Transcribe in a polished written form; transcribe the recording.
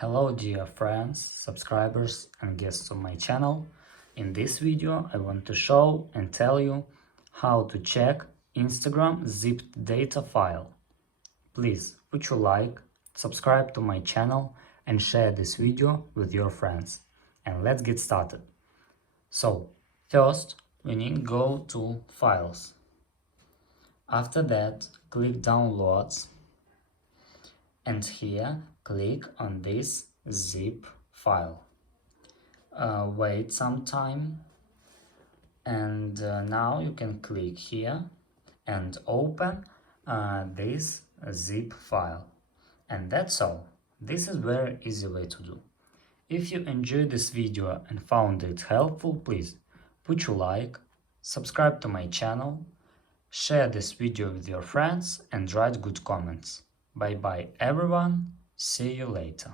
Hello dear friends, subscribers and guests of my channel. In this video I want to show and tell you how to check Instagram zipped data file. Please put your like, subscribe to my channel and share this video with your friends. And let's get started. So first we need to go to files. After that click downloads. And here click on this zip file. Wait some time and now you can click here and open this zip file. And that's all. This is very easy way to do. If you enjoyed this video and found it helpful, please put your like, subscribe to my channel, share this video with your friends and write good comments. Bye bye everyone, see you later.